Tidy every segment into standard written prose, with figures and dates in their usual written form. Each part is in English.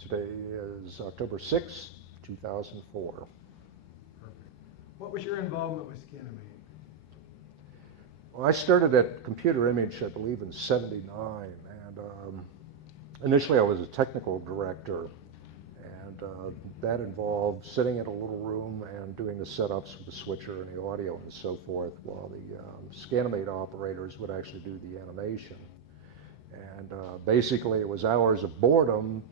Today is October 6th, 2004. Perfect. What was your involvement with Scanimate? Well, I started at Computer Image, I believe, in '79, and initially I was a technical director, and that involved sitting in a little room and doing the setups with the switcher and the audio and so forth, while the Scanimate operators would actually do the animation. And basically it was hours of boredom,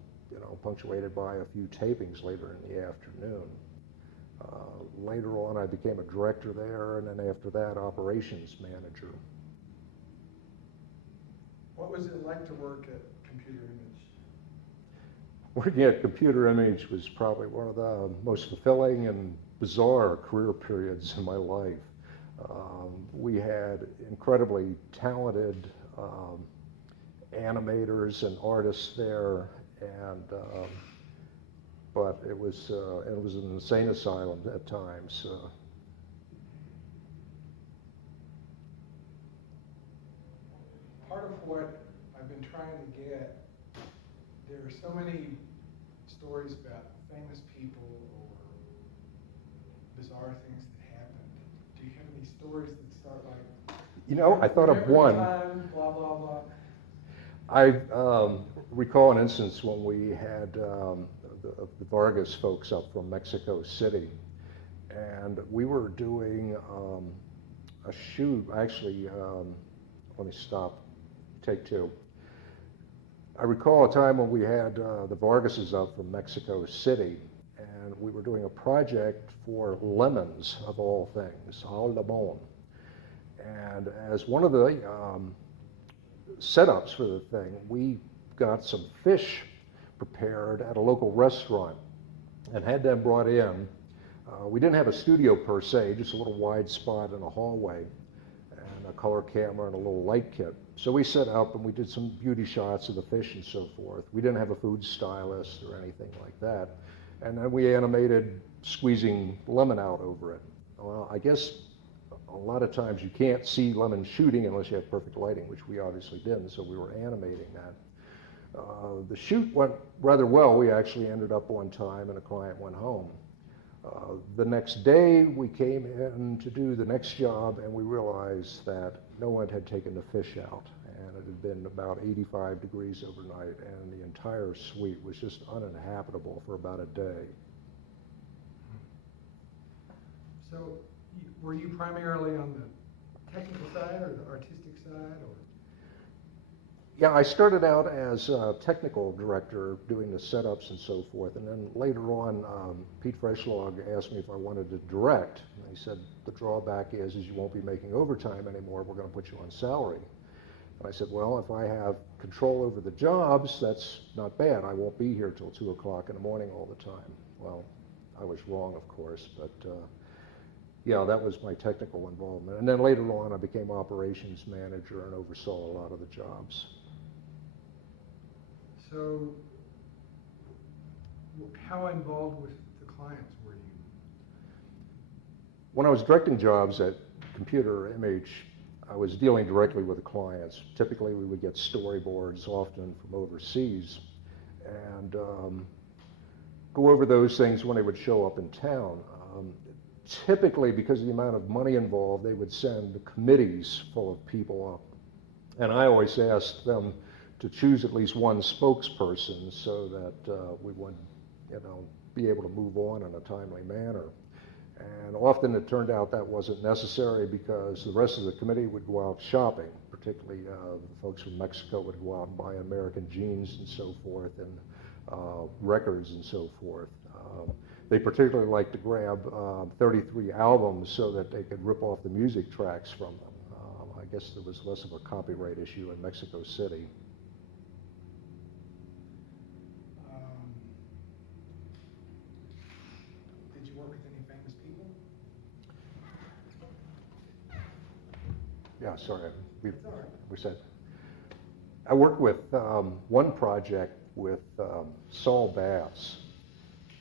punctuated by a few tapings later in the afternoon. Later on, I became a director there, and then after that, operations manager. What was it like to work at Computer Image? Working at Computer Image was probably one of the most fulfilling and bizarre career periods in my life. We had incredibly talented animators and artists there, and but it was an insane asylum at times. Part of what I've been trying to get, there are so many stories about famous people or bizarre things that happened. Do you have any stories that start like, I thought of one. Time, blah, blah, blah. I recall an instance when we had the Vargas folks up from Mexico City, and we were doing a shoot. Actually, let me stop. Take two. I recall a time when we had the Vargases up from Mexico City, and we were doing a project for lemons, of all things, al limon. And as one of the setups for the thing, we got some fish prepared at a local restaurant and had them brought in. We didn't have a studio per se, just a little wide spot in a hallway and a color camera and a little light kit. So we set up and we did some beauty shots of the fish and so forth. We didn't have a food stylist or anything like that. And then we animated squeezing lemon out over it. Well, I guess a lot of times you can't see lemon shooting unless you have perfect lighting, which we obviously didn't, so we were animating that. The shoot went rather well. We actually ended up on time and the client went home. The next day we came in to do the next job and we realized that no one had taken the fish out, and it had been about 85 degrees overnight, and the entire suite was just uninhabitable for about a day. So were you primarily on the technical side or the artistic side, or? Yeah, I started out as a technical director doing the setups and so forth, and then later on, Pete Freshlog asked me if I wanted to direct. And he said, the drawback is you won't be making overtime anymore, we're going to put you on salary. And I said, well, if I have control over the jobs, that's not bad. I won't be here till 2 o'clock in the morning all the time. Well, I was wrong, of course, but yeah, that was my technical involvement. And then later on, I became operations manager and oversaw a lot of the jobs. So how involved with the clients were you? When I was directing jobs at Computer Image, I was dealing directly with the clients. Typically, we would get storyboards, often from overseas, and go over those things when they would show up in town. Typically, because of the amount of money involved, they would send committees full of people up. And I always asked them to choose at least one spokesperson so that we would, be able to move on in a timely manner. And often it turned out that wasn't necessary because the rest of the committee would go out shopping, particularly the folks from Mexico would go out and buy American jeans and so forth, and records and so forth. They particularly liked to grab 33 albums so that they could rip off the music tracks from them. I guess there was less of a copyright issue in Mexico City. Did you work with any famous people? Yeah, sorry, we That's all right. said. I worked with one project with Saul Bass,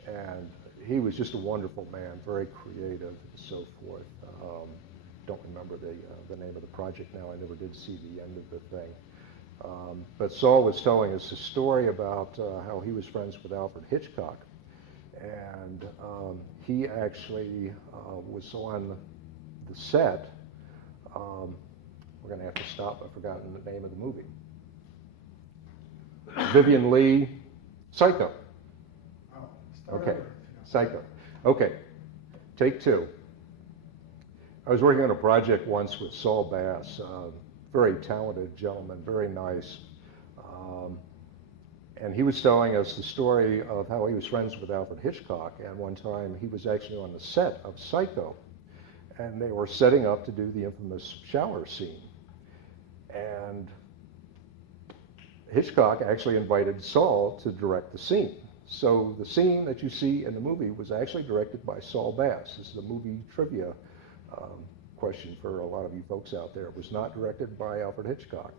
and he was just a wonderful man, very creative and so forth. Don't remember the name of the project now. I never did see the end of the thing. But Saul was telling us a story about how he was friends with Alfred Hitchcock. And he actually was on the set. We're going to have to stop. I've forgotten the name of the movie. Vivian Lee, Psycho. Oh, start Okay, over, if you don't- Psycho. Okay, take two. I was working on a project once with Saul Bass, very talented gentleman, very nice. And he was telling us the story of how he was friends with Alfred Hitchcock. And one time he was actually on the set of Psycho. And they were setting up to do the infamous shower scene. And Hitchcock actually invited Saul to direct the scene. So the scene that you see in the movie was actually directed by Saul Bass. This is a movie trivia question for a lot of you folks out there. It was not directed by Alfred Hitchcock.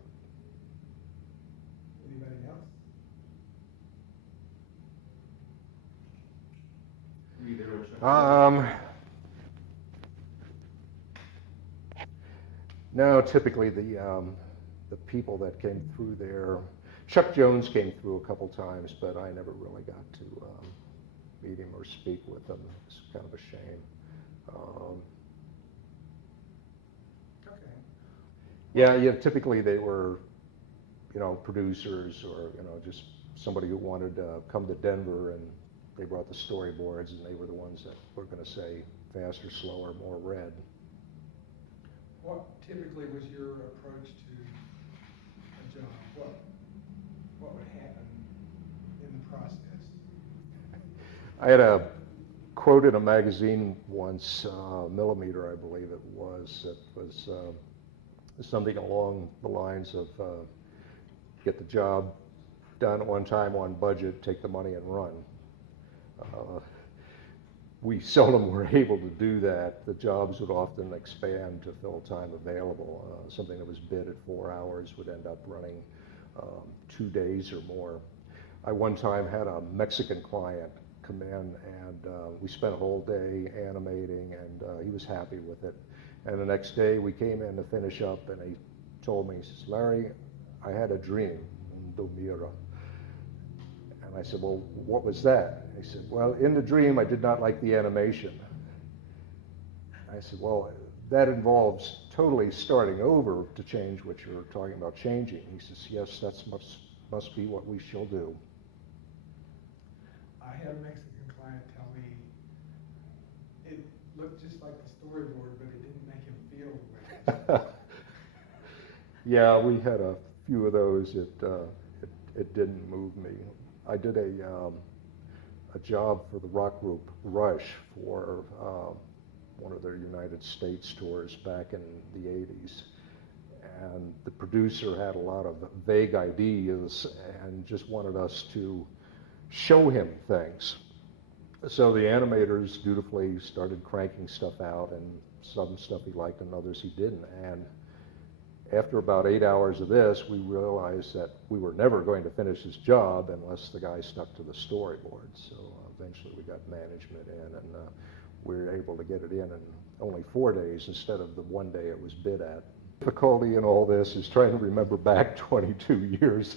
Anybody else? No, typically the people that came through there, Chuck Jones came through a couple times, but I never really got to meet him or speak with him. It's kind of a shame. Okay. Yeah, typically they were, producers or, just somebody who wanted to come to Denver, and they brought the storyboards, and they were the ones that were going to say faster, slower, more red. What typically was your approach to a job? What would happen in the process? I had a quote in a magazine once, Millimeter, I believe it was, that was something along the lines of get the job done on time, on budget, take the money and run. We seldom were able to do that. The jobs would often expand to fill time available. Something that was bid at 4 hours would end up running 2 days or more. I one time had a Mexican client come in, and we spent a whole day animating, and he was happy with it. And the next day we came in to finish up, and he told me, he says, "Larry, I had a dream, Domira." And I said, "Well, what was that?" He said, "Well, in the dream, I did not like the animation." I said, "Well, that involves totally starting over to change what you're talking about changing." He says, "Yes, that must be what we shall do." I had a Mexican client tell me it looked just like the storyboard, but it didn't make him feel the way. Yeah, we had a few of those. It didn't move me. I did a job for the rock group Rush for one of their United States tours back in the 80s. And the producer had a lot of vague ideas and just wanted us to show him things. So the animators dutifully started cranking stuff out, and some stuff he liked and others he didn't. And after about 8 hours of this, we realized that we were never going to finish this job unless the guy stuck to the storyboard. So eventually we got management in, and we were able to get it in only 4 days instead of the 1 day it was bid at. Difficulty in all this is trying to remember back 22 years,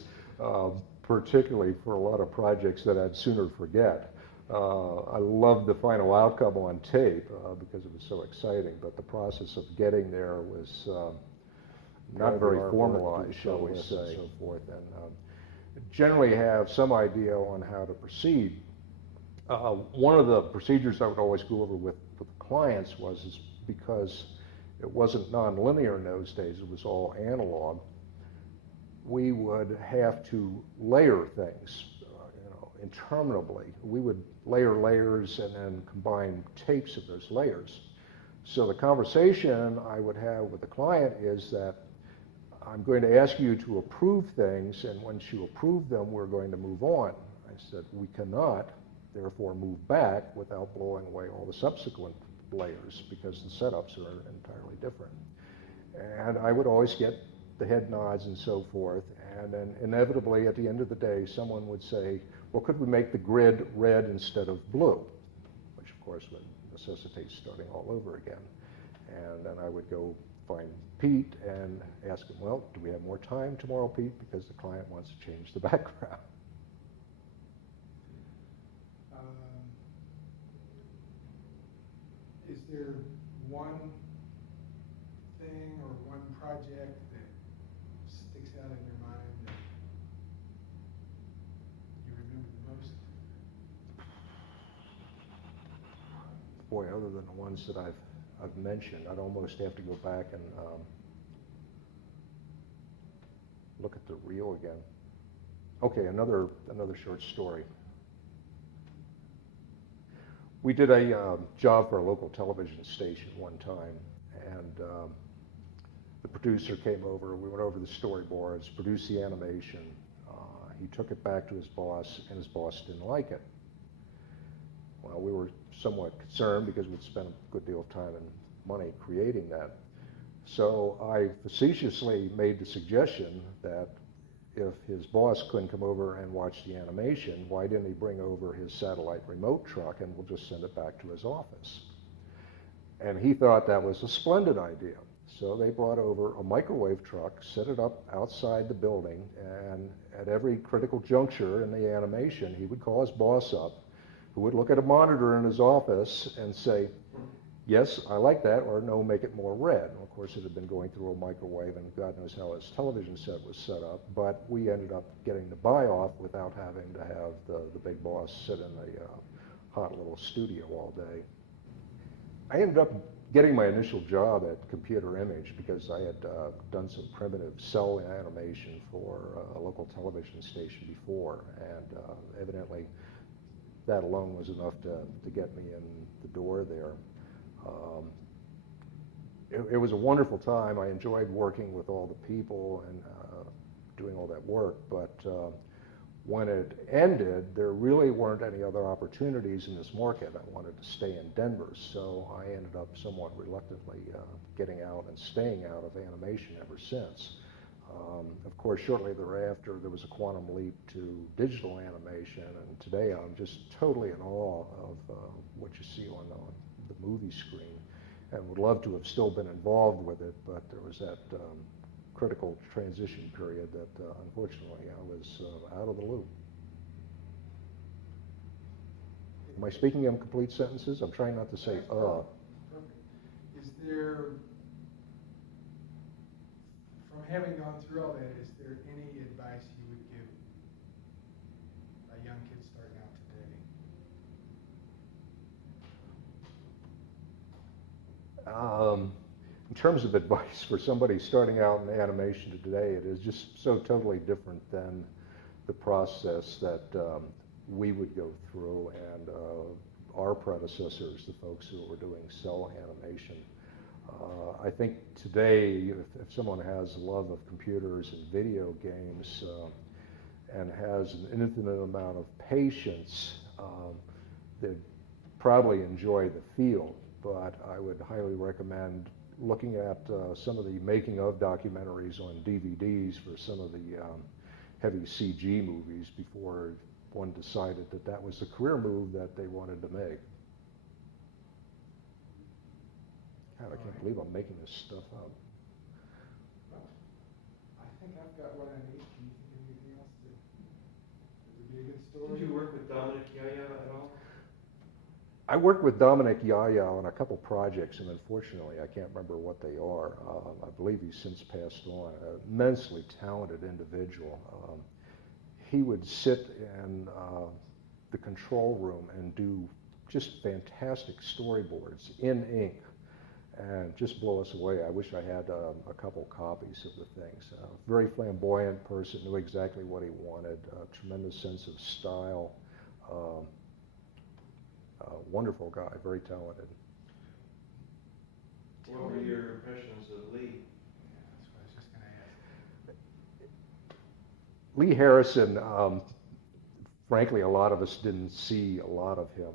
particularly for a lot of projects that I'd sooner forget. I loved the final outcome on tape because it was so exciting, but the process of getting there was not very formalized, shall we say, and so forth, and generally have some idea on how to proceed. One of the procedures I would always go over with clients was because it wasn't nonlinear in those days, it was all analog, we would have to layer things interminably. We would layer layers and then combine tapes of those layers. So the conversation I would have with the client is that I'm going to ask you to approve things, and once you approve them, we're going to move on. I said, we cannot, therefore, move back without blowing away all the subsequent layers because the setups are entirely different. And I would always get the head nods and so forth, and then inevitably at the end of the day, someone would say, well, could we make the grid red instead of blue? Which of course would necessitate starting all over again. And then I would go find Pete and ask him, well, do we have more time tomorrow, Pete? Because the client wants to change the background. Is there one thing or one project that sticks out in your mind that you remember the most? Boy, other than the ones that I've mentioned, I'd almost have to go back and look at the reel again. Okay, another short story. We did a job for a local television station one time, and the producer came over. We went over the storyboards, produced the animation. He took it back to his boss, and his boss didn't like it. Well, we were somewhat concerned because we'd spent a good deal of time and money creating that. So I facetiously made the suggestion that if his boss couldn't come over and watch the animation, why didn't he bring over his satellite remote truck and we'll just send it back to his office? And he thought that was a splendid idea. So they brought over a microwave truck, set it up outside the building, and at every critical juncture in the animation, he would call his boss up, who would look at a monitor in his office and say, yes, I like that, or no, make it more red. And of course, it had been going through a microwave, and God knows how his television set was set up, but we ended up getting the buy-off without having to have the big boss sit in a hot little studio all day. I ended up getting my initial job at Computer Image because I had done some primitive cell animation for a local television station before, and evidently that alone was enough to get me in the door there. It was a wonderful time. I enjoyed working with all the people and doing all that work, but when it ended, there really weren't any other opportunities in this market. I wanted to stay in Denver, so I ended up somewhat reluctantly getting out and staying out of animation ever since. Of course, shortly thereafter, there was a quantum leap to digital animation, and today I'm just totally in awe of what you see on the movie screen, and would love to have still been involved with it, but there was that critical transition period that unfortunately I was out of the loop. Am I speaking in complete sentences? I'm trying not to say Perfect. Is there, from having gone through all that, is there any advice you would give a young kid starting out today? In terms of advice for somebody starting out in animation today, it is just so totally different than the process that we would go through and our predecessors, the folks who were doing cell animation. I think today, if someone has a love of computers and video games and has an infinite amount of patience, they'd probably enjoy the field. But I would highly recommend looking at some of the making of documentaries on DVDs for some of the heavy CG movies before one decided that that was the career move that they wanted to make. God, I can't believe I'm making this stuff up. Well, I think I've got what I need. Can you think of anything else that would be a good story? Did you work with Dominic Yaya at all? I worked with Dominic Yaya on a couple projects, and unfortunately, I can't remember what they are. I believe he's since passed on. An immensely talented individual. He would sit in the control room and do just fantastic storyboards in ink and just blow us away. I wish I had a couple copies of the things. Very flamboyant person, knew exactly what he wanted, a tremendous sense of style. Wonderful guy, very talented. What were your impressions of Lee? Yeah, that's what I was just going to ask. Lee Harrison, frankly, a lot of us didn't see a lot of him.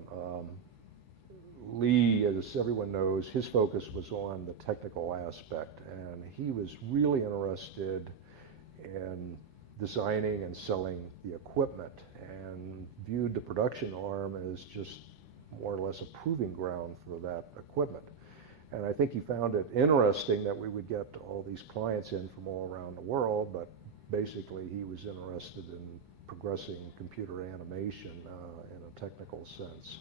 Lee, as everyone knows, his focus was on the technical aspect, and he was really interested in designing and selling the equipment and viewed the production arm as just more or less a proving ground for that equipment. And I think he found it interesting that we would get all these clients in from all around the world, but basically he was interested in progressing computer animation in a technical sense.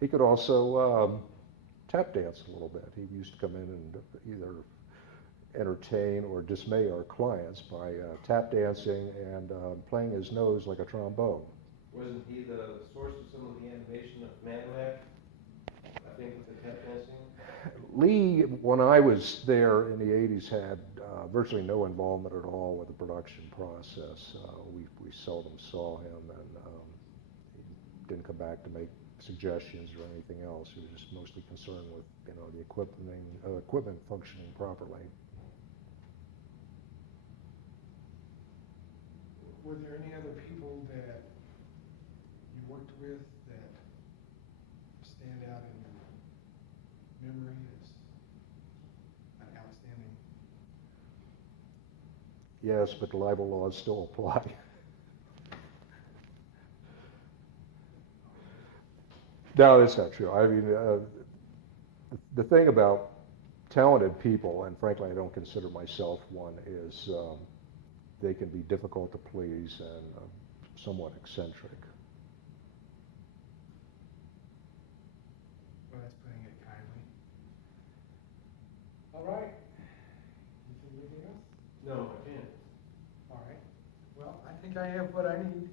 He could also tap dance a little bit. He used to come in and either entertain or dismay our clients by tap dancing and playing his nose like a trombone. Wasn't he the source of some of the animation of Manwag? I think with the tap dancing? Lee, when I was there in the 80s, had virtually no involvement at all with the production process. We seldom saw him, and he didn't come back to make suggestions or anything else. He was just mostly concerned with, the equipment functioning properly. Were there any other people that you worked with that stand out in your memory as an outstanding? Yes, but the libel laws still apply. No, that's not true. I mean, the thing about talented people, and frankly I don't consider myself one, is they can be difficult to please and somewhat eccentric. Well, that's putting it kindly. All right. Anything else? No, I can't. All right. Well, I think I have what I need.